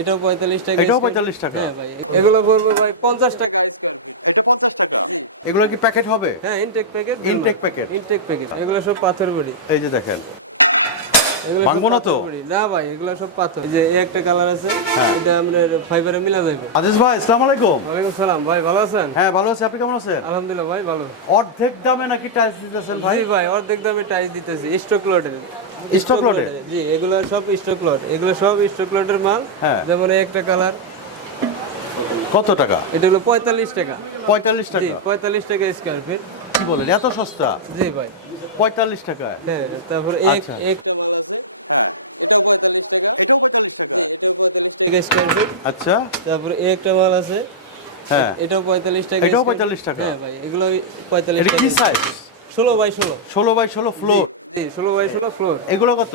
এটাও পঁয়তাল্লিশ টাকা এটাও পঁয়তাল্লিশ টাকা? হ্যাঁ ভাই এগুলো করব ভাই পঞ্চাশ টাকা। এগুলো কি প্যাকেট হবে? হ্যাঁ intake packet intake packet intake packet এগুলো সব পাথর বড়ি। এই যে দেখেন। ভাঙবো না তো? না ভাই এগুলো সব পাথর। এই যে এই একটা কালার আছে হ্যাঁ। এটা আপনার ফাইবারে মিলা যাবে আজিজ ভাই আসসালামু আলাইকুম। ওয়ালাইকুম সালাম। ভাই ভালো আছেন? হ্যাঁ ভালো আছি। আপনি কেমন আছেন? আলহামদুলিল্লাহ ভাই ভালো। অর্ধেক দামে নাকি টাইলস দিতেছেন ভাই? ভাই অর্ধেক দামে টাইস দিতেছি। স্টক লটের load এর? জি এগুলো সব স্টক লট এগুলো সব স্টক লটের মাল। হ্যাঁ। যেমন এই একটা কালার কত টাকা? এটা হলো পঁয়তাল্লিশ টাকা। পঁয়তাল্লিশ টাকা। পঁয়তাল্লিশ টাকা স্কোয়ার ফিট কি বলেন এত সস্তা? জি ভাই। পঁয়তাল্লিশ টাকায়? হ্যাঁ তারপরে আচ্ছা। একটা স্কোয়ার ফিট আচ্ছা। তারপরে এই একটা মাল আছে। হ্যাঁ। এটাও পঁয়তাল্লিশ টাকা এটাও পঁয়তাল্লিশ টাকা? হ্যাঁ ভাই এগুলো পঁয়তাল্লিশ টাকা কি সাইজ ষোলো বাই ষোলো। ষোলো বাই ষোলো ফ্লোর ষোলো বাই ষোলো ফ্লোর এগুলো কত?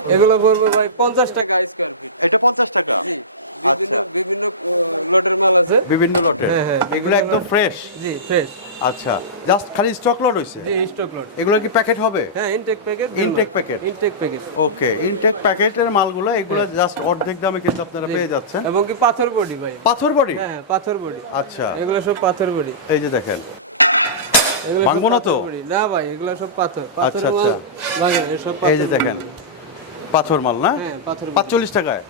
এগুলো পড়বে ভাই পঞ্চাশ টাকা। বিভিন্ন লটের? হ্যাঁ, হ্যাঁ, এগুলো একদম ফ্রেশ জি ফ্রেশ আচ্ছা জাস্ট খালি স্টক লট হয়েছে জি স্টক লট এগুলো কি প্যাকেট হবে? হ্যাঁ intake packet Intake packet? Intake packet okay intake প্যাকেটের মালগুলো এগুলো জাস্ট অর্ধেক দামে কিন্তু আপনারা পেয়ে যাচ্ছেন। এবং কি পাথর বডি ভাই? পাথর বডি? হ্যাঁ পাথর বডি। আচ্ছা। এগুলো সব পাথর বডি। এই যে দেখেন। ভাঙবো না তো? না ভাই এগুলো সব পাথর। পাথর আচ্ছা, মাল আচ্ছা। ভাঙে এসব এই যে দেখেন। পাথর মাল না? হ্যাঁ পাথর বডি। পাঁচচল্লিশ টাকায়?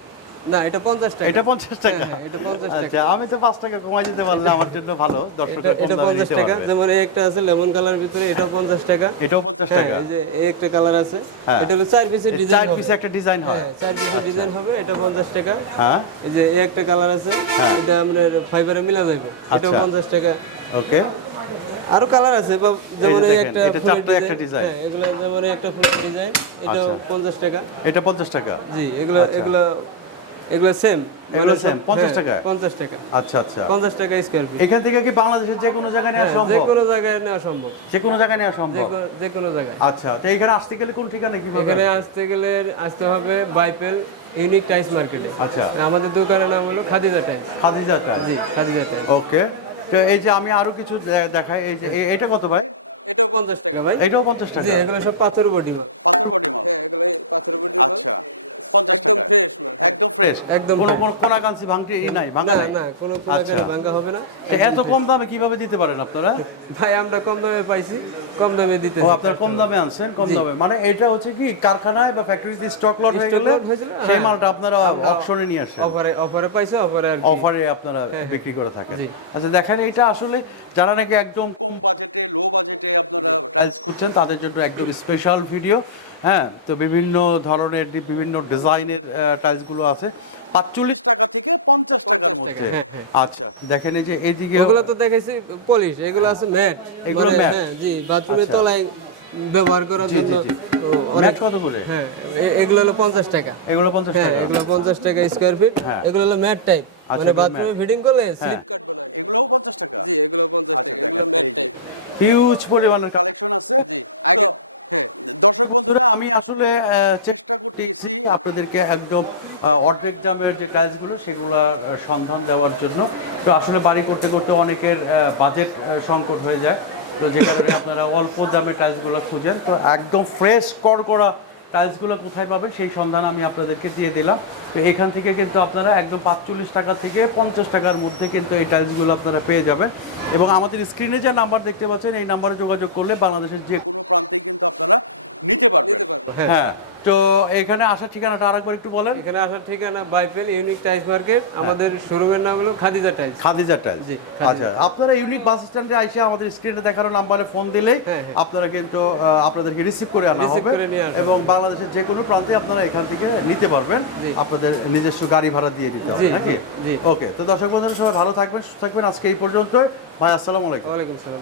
না এটা পঞ্চাশ টাকা। এটা পঞ্চাশ টাকা? হ্যাঁ, এটা পঞ্চাশ টাকা। আচ্ছা আমি তো পাঁচ টাকা কমাই দিতে পারলে আমার জন্য ভালো এটা এটা পঞ্চাশ টাকা যেমন এই একটা আছে লেমন কালার ভিতরে এটাও পঞ্চাশ টাকা। এটাও পঞ্চাশ হ্যাঁ টাকা। এই যে এই একটা কালার আছে হ্যাঁ। এটা হলো চার পিসের ডিজাইন হবে। পিসে একটা ডিজাইন হয়। হ্যাঁ চার পিসের ডিজাইন হবে এটা পঞ্চাশ টাকা। হ্যাঁ। এই যে এই একটা কালার আছে হ্যাঁ। এটা আপনার ফাইবারে মিলা যাবে এটাও আচ্ছা। পঞ্চাশ টাকা। ওকে। আরও কালার আছে যেমন একটা এটা ফুলের একটা ডিজাইন। হ্যাঁ এগুলো যেমন একটা ফুলের ডিজাইন আচ্ছা। পঞ্চাশ টাকা। এটা পঞ্চাশ টাকা? জি এগুলো এগুলো এগুলো সেম এগুলো same, 50 টাকা? পঞ্চাশ টাকা। আচ্ছা আচ্ছা। পঞ্চাশ টাকা স্কোয়ার ফিট এখান থেকে কি বাংলাদেশের যে কোনো জায়গায় নেওয়া যে সম্ভব? কোনো জায়গায় নেওয়া সম্ভব। যে কোনো জায়গায় নেওয়া সম্ভব? যে কোনো জায়গায়। আচ্ছা তো এখানে আসতে গেলে কোন ঠিকানা কীভাবে এখানে আসতে গেলে আসতে হবে বাইপেল ইউনিক টাইস মার্কেটে। আচ্ছা। আমাদের দোকানের নাম হলো খাদিজা টাইস খাদিজা টাইম জি খাদিজা টাইস ওকে। তো এই যে আমি আরও কিছু দেখাই এই যে এটা কত ভাই? পঞ্চাশ টাকা ভাই। এটাও পঞ্চাশ জি টাকা এগুলো সব পাথর বডি মাল একদম কোনো fresh। কোনো কোনাকাঞ্চি ভাঙটি ই নাই ভাঙা না কোনো কোনাকারে। হবে না। এত কম দামে কীভাবে দিতে পারেন আপনারা? ভাই আমরা কম দামে পাইছি কম দামে দিতে আপনারা কম দামে আনছেন কম দামে। মানে এটা হচ্ছে কি কারখানায় বা ফ্যাক্টরিতে স্টক লট হয়ে গেলে সেই হ্যাঁ। মালটা আপনারা অকশনে নিয়ে আসেন। অফারে অফারে পাইছে অফারে অফারে আপনারা বিক্রি করে থাকেন। আচ্ছা দেখেন এটা আসলে যারা নাকি একদম budget তাদের জন্য একদম স্পেশাল ভিডিও হ্যাঁ তো বিভিন্ন ধরনের বিভিন্ন ডিজাইনের টাইলসগুলো আছে। পাঁচচল্লিশ পঞ্চাশ টাকার মধ্যে। হ্যাঁ, হ্যাঁ। আচ্ছা দেখেন এই যে এইদিকে এগুলো তো দেখাইছি পলিশ এগুলো আছে ম্যাট এগুলো matte? হ্যাঁ জি বাথরুমের আচ্ছা। তলায় ব্যবহার করার জন্য জি, জি। তো অনেক ম্যাট কত করে হ্যাঁ এগুলো হলো পঞ্চাশ টাকা। এগুলো পঞ্চাশ হ্যাঁ টাকা। এগুলো পঞ্চাশ টাকা স্কোয়ার ফিট হ্যাঁ। এগুলো হলো ম্যাট টাইপ মানে বাথরুমে ফিটিং করলে হ্যাঁ। হিউজ পরিমাণের বন্ধুরা, আমি আসলে দেখছি আপনাদেরকে একদম অর্ধেক দামের যে টাইলসগুলো সেগুলো সন্ধান দেওয়ার জন্য। তো আসলে বাড়ি করতে করতে অনেকের বাজেট সংকট হয়ে যায়। তো যে কারণে আপনারা অল্প দামে টাইলসগুলো খুঁজেন। তো একদম ফ্রেশ কর করা টাইলসগুলো কোথায় পাবেন, সেই সন্ধান আমি আপনাদেরকে দিয়ে দিলাম। তো এখান থেকে কিন্তু আপনারা একদম পাঁচচল্লিশ টাকা থেকে পঞ্চাশ টাকার মধ্যে কিন্তু এই টাইলসগুলো আপনারা পেয়ে যাবেন। এবং আমাদের স্ক্রিনে যে নাম্বার দেখতে পাচ্ছেন, এই নাম্বারে যোগাযোগ করলে বাংলাদেশের যে হ্যাঁ। হ্যাঁ তো এখানে আসার ঠিকানাটা আরেকবার একটু বলেন। এখানে আসার ঠিকানা বাইপেল ইউনিক টাইস মার্কেট। আমাদের শোরুমের নাম হলো খাদিজা টাইস খাদিজা টাইলস। জি, আচ্ছা আপনারা ইউনিক বাস স্ট্যান্ডে এসে আমাদের স্ক্রিনে দেখানো নাম্বারে ফোন দিলেই হ্যাঁ, হ্যাঁ। আপনারা কিন্তু আপনাদেরকে রিসিভ করে আনা হবে। এবং বাংলাদেশের যে কোনো প্রান্তে আপনারা এখান থেকে নিতে পারবেন। আপনাদের নিজস্ব গাড়ি ভাড়া দিয়ে দিতে হবে নাকি। ওকে তো দর্শক বন্ধুরা সবাই ভালো থাকবেন সুস্থ থাকবেন। আজকে এই পর্যন্ত ভাই আসসালামু আলাইকুম। ওয়ালাইকুম সালাম